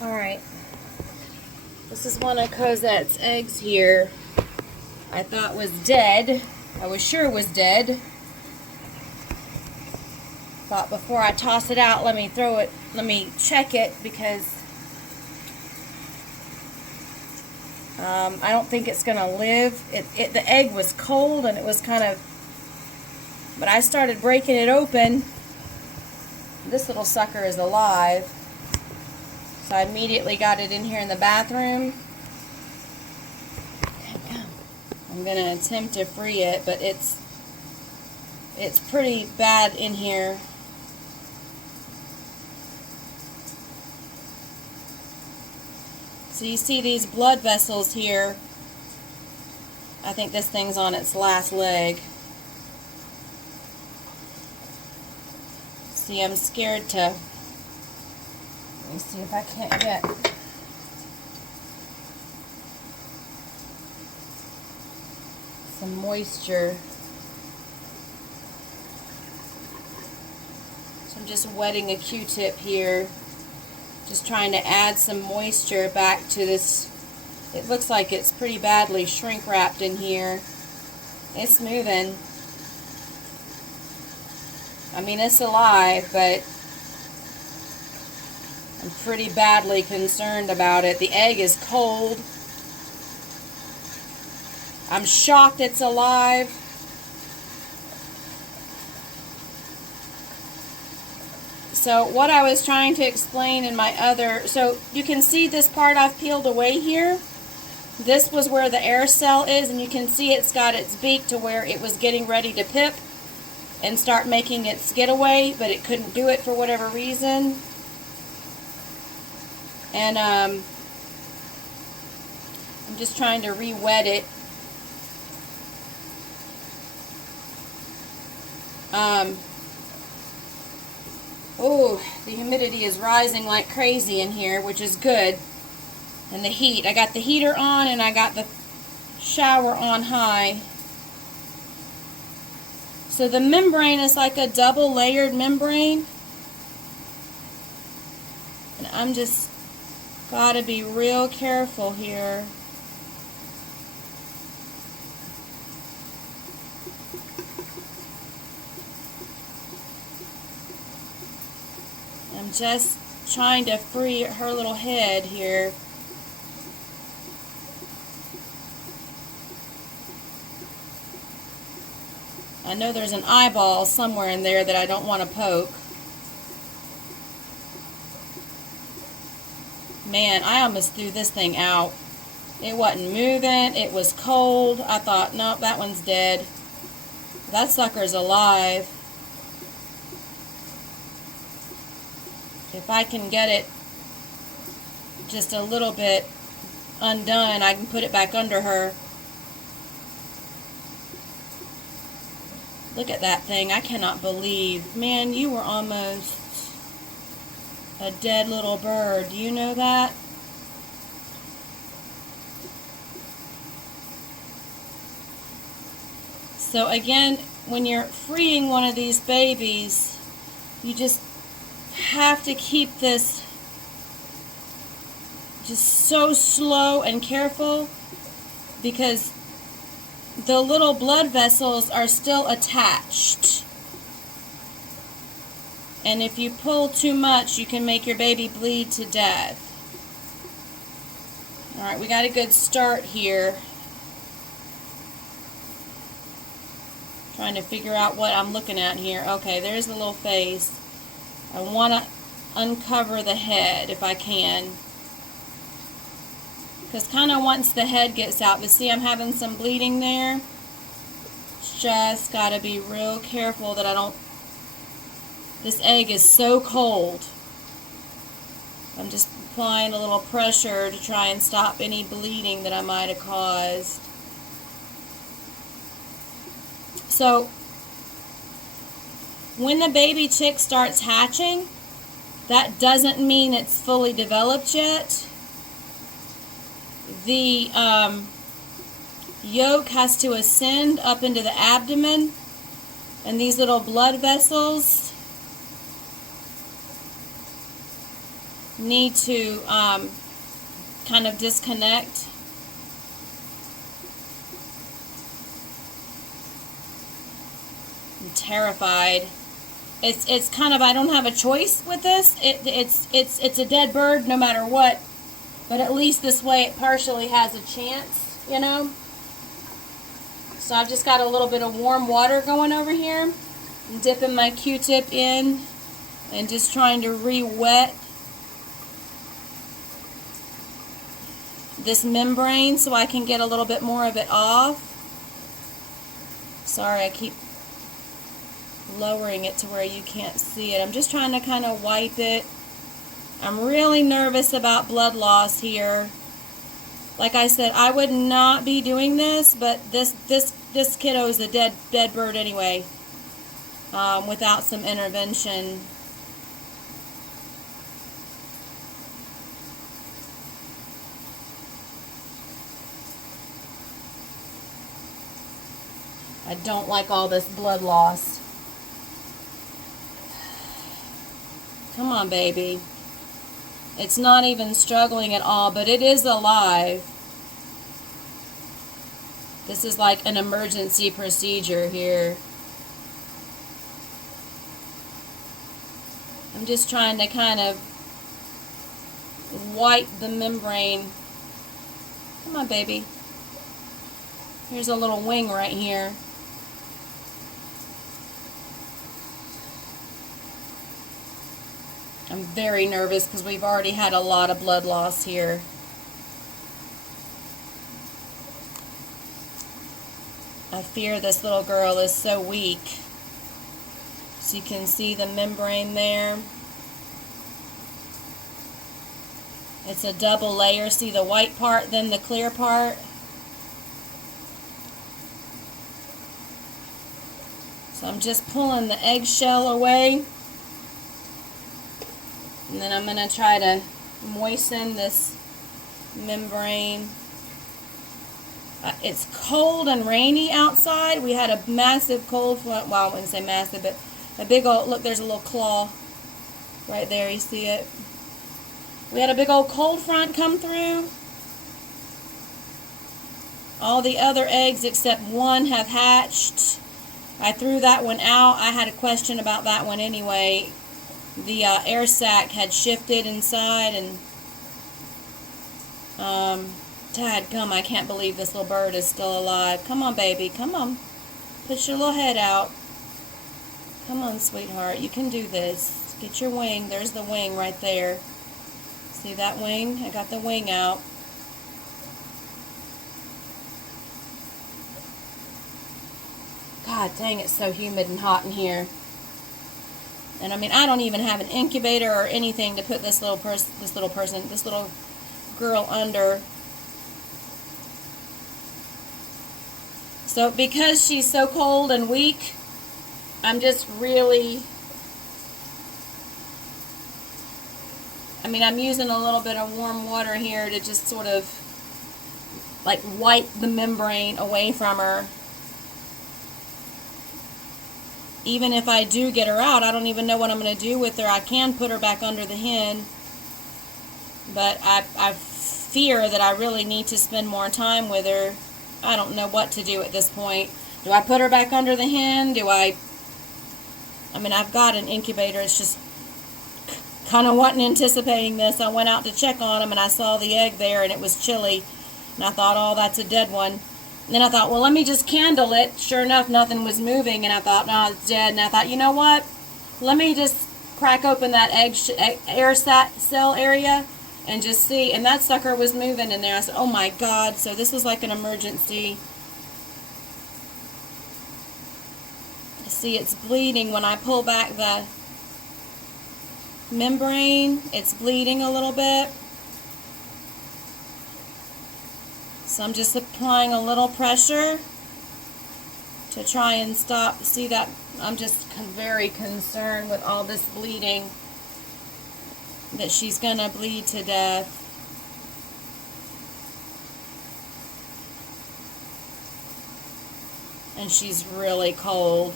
Alright, this is one of Cosette's eggs here. I thought was dead. I was sure was dead. Thought before I toss it out, let me check it, because I don't think it's gonna live. The egg was cold and it was kind of, but I started breaking it open. This little sucker is alive. So I immediately got it in here in the bathroom. I'm going to attempt to free it, but it's pretty bad in here. So you see these blood vessels here. I think this thing's on its last leg. See, I'm scared to... Let me see if I can't get some moisture. So I'm just wetting a Q-tip here. Just trying to add some moisture back to this. It looks like it's pretty badly shrink wrapped in here. It's moving. I mean, it's alive, but I'm pretty badly concerned about it. The egg is cold. I'm shocked it's alive. So what I was trying to explain in my other, so you can see this part I've peeled away here. This was where the air cell is, and you can see it's got its beak to where it was getting ready to pip and start making its getaway, but it couldn't do it for whatever reason. And I'm just trying to re-wet it. Oh, the humidity is rising like crazy in here, which is good. And the heat. I got the heater on and I got the shower on high. So the membrane is like a double layered membrane. And I'm just gotta be real careful here. I'm just trying to free her little head here. I know there's an eyeball somewhere in there that I don't want to poke. Man, I almost threw this thing out. It wasn't moving. It was cold. I thought, nope, that one's dead. That sucker's alive. If I can get it just a little bit undone, I can put it back under her. Look at that thing. I cannot believe. Man, you were almost a dead little bird. Do you know that? So again, when you're freeing one of these babies, you just have to keep this just so slow and careful, because the little blood vessels are still attached. And if you pull too much, you can make your baby bleed to death. Alright, we got a good start here. Trying to figure out what I'm looking at here. Okay, there's the little face. I want to uncover the head if I can. Because kind of once the head gets out, but see I'm having some bleeding there. Just got to be real careful that I don't... This egg is so cold. I'm just applying a little pressure to try and stop any bleeding that I might have caused. So, when the baby chick starts hatching, that doesn't mean it's fully developed yet. The yolk has to ascend up into the abdomen, and these little blood vessels need to kind of disconnect. I'm terrified. It's kind of, I don't have a choice with this. It's a dead bird no matter what. But at least this way it partially has a chance, you know. So I've just got a little bit of warm water going over here. I'm dipping my Q-tip in and just trying to re-wet this membrane so I can get a little bit more of it off. Sorry, I keep lowering it to where you can't see it. I'm just trying to kind of wipe it. I'm really nervous about blood loss here. Like I said, I would not be doing this, but this kiddo is a dead bird anyway, without some intervention. I don't like all this blood loss. Come on, baby. It's not even struggling at all, but it is alive. This is like an emergency procedure here. I'm just trying to kind of wipe the membrane. Come on, baby. Here's a little wing right here. I'm very nervous because we've already had a lot of blood loss here. I fear this little girl is so weak. So you can see the membrane there. It's a double layer. See the white part, then the clear part. So I'm just pulling the eggshell away. And then I'm going to try to moisten this membrane. It's cold and rainy outside. We had a massive cold front. Well, I wouldn't say massive, but a big old, look, there's a little claw right there. You see it? We had a big old cold front come through. All the other eggs except one have hatched. I threw that one out. I had a question about that one anyway. The air sac had shifted inside, and dadgum, I can't believe this little bird is still alive. Come on, baby, come on. Put your little head out. Come on, sweetheart, you can do this. Get your wing. There's the wing right there. See that wing? I got the wing out. God dang, it's so humid and hot in here. And I mean, I don't even have an incubator or anything to put this little girl under. So because she's so cold and weak, I'm just really, I'm using a little bit of warm water here to just sort of like wipe the membrane away from her. Even if I do get her out, I don't even know what I'm going to do with her. I can put her back under the hen, but I fear that I really need to spend more time with her. I don't know what to do at this point. Do I put her back under the hen? I've got an incubator. It's just kind of anticipating this. I went out to check on them, and I saw the egg there, and it was chilly. And I thought, oh, that's a dead one. And then I thought, well, let me just candle it. Sure enough, nothing was moving, and I thought, no, it's dead. And I thought, you know what? Let me just crack open that air cell area and just see. And that sucker was moving in there. I said, oh my God. So this is like an emergency. See, it's bleeding when I pull back the membrane. It's bleeding a little bit. So I'm just applying a little pressure to try and stop. See that? I'm just very concerned with all this bleeding, that she's going to bleed to death. And she's really cold.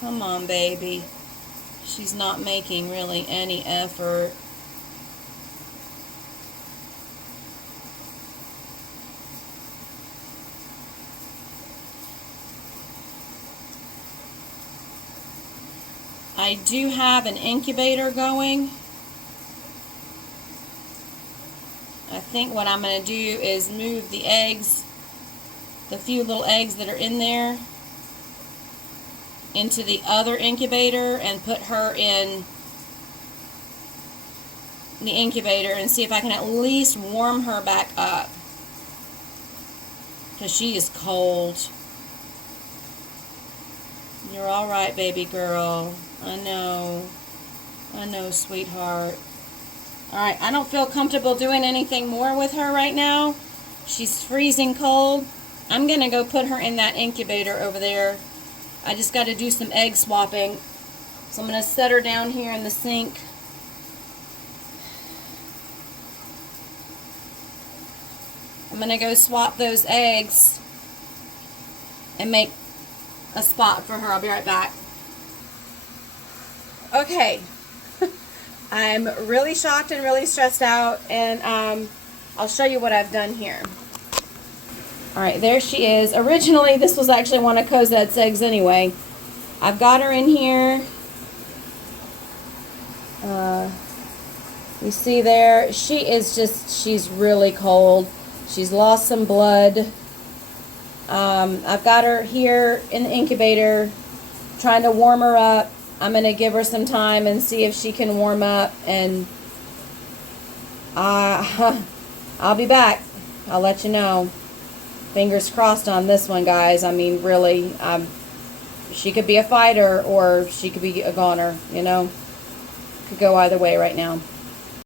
Come on, baby. She's not making really any effort. I do have an incubator going. I think what I'm going to do is move the eggs, the few little eggs that are in there, into the other incubator and put her in the incubator and see if I can at least warm her back up, because she is cold. You're all right, baby girl. I know, sweetheart. Alright, I don't feel comfortable doing anything more with her right now. She's freezing cold. I'm going to go put her in that incubator over there. I just got to do some egg swapping. So I'm going to set her down here in the sink. I'm going to go swap those eggs and make a spot for her. I'll be right back. Okay. I'm really shocked and really stressed out, and I'll show you what I've done here. Alright, there she is. Originally, this was actually one of Cosette's eggs anyway. I've got her in here. You see there, she's really cold. She's lost some blood. I've got her here in the incubator, trying to warm her up. I'm going to give her some time and see if she can warm up, and I'll be back. I'll let you know. Fingers crossed on this one, guys. I mean, really, she could be a fighter or she could be a goner, you know. Could go either way right now.